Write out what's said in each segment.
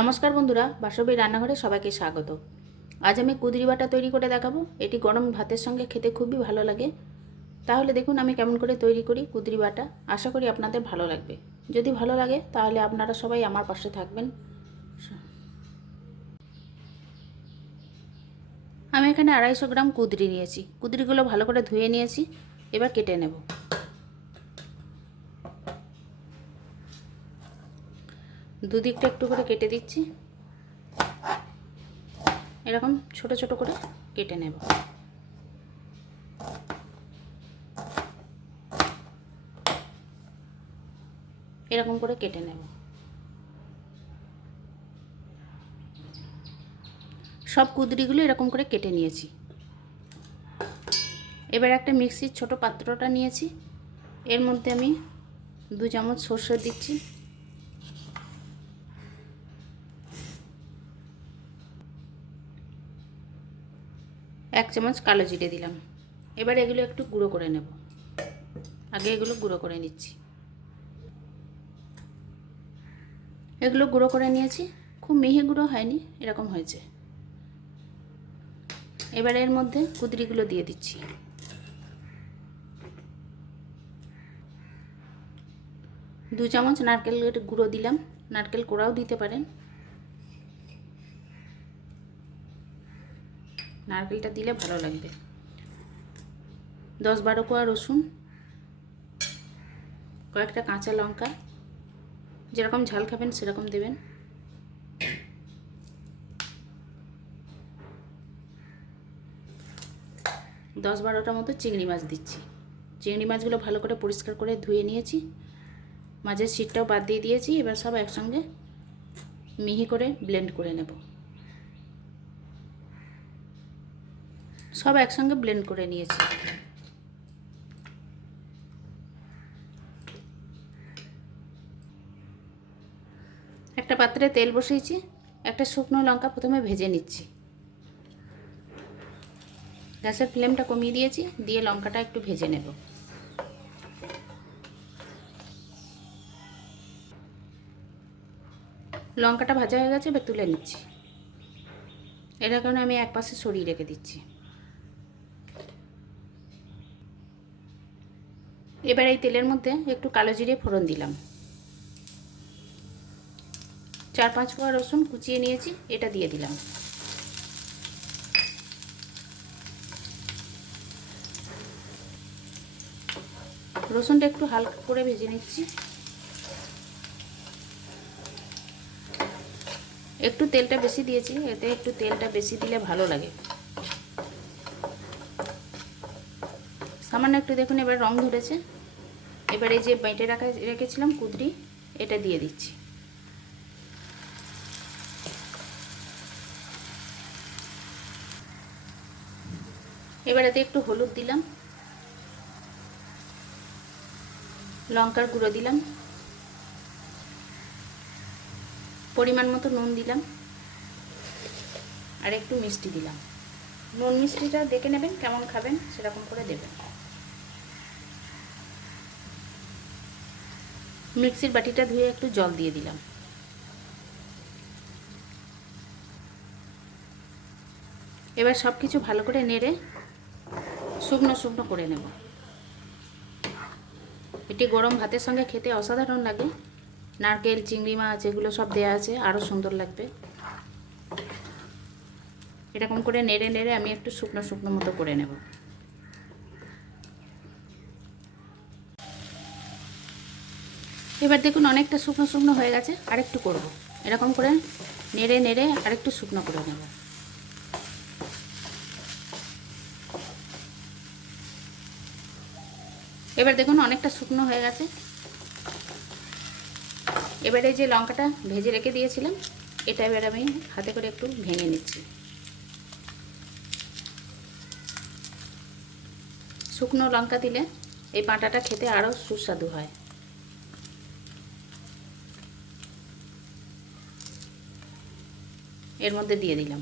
নমস্কার বন্ধুরা, বাসবী রান্নাঘরে সবাইকে স্বাগত। আজ আমি কুদরি বাটা তৈরি করে দেখাবো। এটি গরম ভাতের সঙ্গে খেতে খুবই ভালো লাগে। তাহলে দেখুন আমি কেমন করে তৈরি করি কুদরি বাটা। আশা করি আপনাদের ভালো লাগবে। যদি ভালো লাগে, তাহলে আপনারা সবাই আমার পাশে থাকবেন। আমি এখানে আড়াইশো গ্রাম কুদরি নিয়েছি। কুদরিগুলো ভালো করে ধুয়ে নিয়েছি। এবার কেটে নেব। দুদিকটা একটু করে কেটে দিচ্ছি। এরকম ছোট ছোট করে কেটে নেব। এরকম করে কেটে নেব। সব কুদরিগুলো এরকম করে কেটে নিয়েছি। এবার একটা মিক্সির ছোট পাত্রটা নিয়েছি। এর মধ্যে আমি দু চামচ সর্ষে দিচ্ছি। এক চামচ কালো জিরে দিলাম। এবার এগুলো একটু গুঁড়ো করে নেব। আগে এগুলো গুঁড়ো করে নিচ্ছি। এগুলো গুঁড়ো করে নিয়েছি। খুব মিহি গুঁড়ো হয়নি, এরকম হয়েছে। এবার এর মধ্যে কুদরিগুলো দিয়ে দিচ্ছি। দু চামচ নারকেলের গুঁড়ো দিলাম। নারকেল কোড়াও দিতে পারেন। নারকেলটা দিলে ভালো লাগবে। দশ বারো কোয়া রসুন, কয়েকটা কাঁচা লঙ্কা, যেরকম ঝাল খাবেন সেরকম দেবেন। দশ বারোটা মতো চিংড়ি মাছ দিচ্ছি। চিংড়ি মাছগুলো ভালো করে পরিষ্কার করে ধুয়ে নিয়েছি। মাঝের সিটটাও বাদ দিয়ে দিয়েছি। এবার সব একসঙ্গে মিহি করে ব্লেন্ড করে নেব। সব একসঙ্গে ব্লেন্ড করে নিয়েছি। একটা পাত্রে তেল বসিয়েছি, একটা শুকনো লঙ্কা প্রথমে ভেজে নিচ্ছি। গ্যাসের ফ্লেমটা কমিয়ে দিয়েছি, দিয়ে লঙ্কাটা একটু ভেজে নেব। লঙ্কাটা ভাজা হয়ে গেছে, এবার তুলে নিচ্ছি। এটার কারণে আমি এক পাশে সরিয়ে রেখে দিচ্ছি। এবার এই তেলের মধ্যে একটু কালো জিরে ফোড়ন দিলাম। চার পাঁচ কোয়া রসুন কুচিয়ে নিয়েছি, এটা দিয়ে দিলাম। রসুনটা একটু হালকা করে ভেজে নিচ্ছি। একটু তেলটা বেশি দিয়েছি, এতে একটু তেলটা বেশি দিলে ভালো লাগে। সামান্য একটু দেখুন, এবার রং ধরেছে। এবার এই যে বেঁটে রাখা, রেখেছিলাম কুদরি, এটা দিয়ে দিচ্ছি। এবার এতে একটু হলুদ দিলাম। লঙ্কার গুঁড়ো দিলাম। পরিমাণ মতো নুন দিলাম। আর একটু মিষ্টি দিলাম। নুন মিষ্টিটা দেখে নেবেন, কেমন খাবেন, সেরকম করে দেবেন। মিক্সির বাটিটা ধুয়ে একটু জল দিয়ে দিলাম। এবার সব কিছু ভালো করে নেড়ে শুকনো শুকনো করে নেব। এটি গরম ভাতের সঙ্গে খেতে অসাধারণ লাগে। নারকেল, চিংড়ি মাছ এগুলো সব দেওয়া আছে আরও সুন্দর লাগবে। এরকম করে নেড়ে নেড়ে আমি একটু শুকনো শুকনো মতো করে নেব। এবার দেখুন অনেকটা শুকনো শুকনো হয়ে গেছে, আরেকটু করব। এরকম করে নেড়ে নেড়ে আরেকটু শুকনো করে নেব। এবার দেখুন অনেকটা শুকনো হয়ে গেছে। এবারে যে লঙ্কাটা ভেজে রেখে দিয়েছিলাম, এটা এবার আমি হাতে করে একটু ভেঙে নিচ্ছি। শুকনো লঙ্কা দিলে এই পাঁটাটা খেতে আরও সুস্বাদু হয়। এর মধ্যে দিয়ে দিলাম।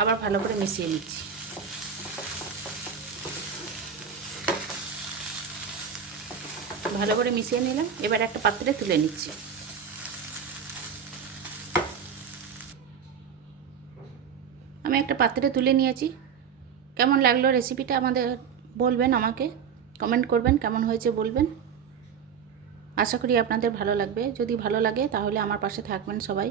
আবার ভালো করে মিশিয়ে নিচ্ছি। ভালো করে মিশিয়ে নিলাম, এবার একটা পাত্রে তুলে নিচ্ছি। আমি একটা পাত্রে তুলে নিয়েছি। কেমন লাগল রেসিপিটা আমাদের বলবেন আমাকে, কমেন্ট করবেন, কেমন হয়েছে বলবেন। আশা করি আপনাদের ভালো লাগবে। যদি ভালো লাগে তাহলে আমার পাশে থাকবেন সবাই।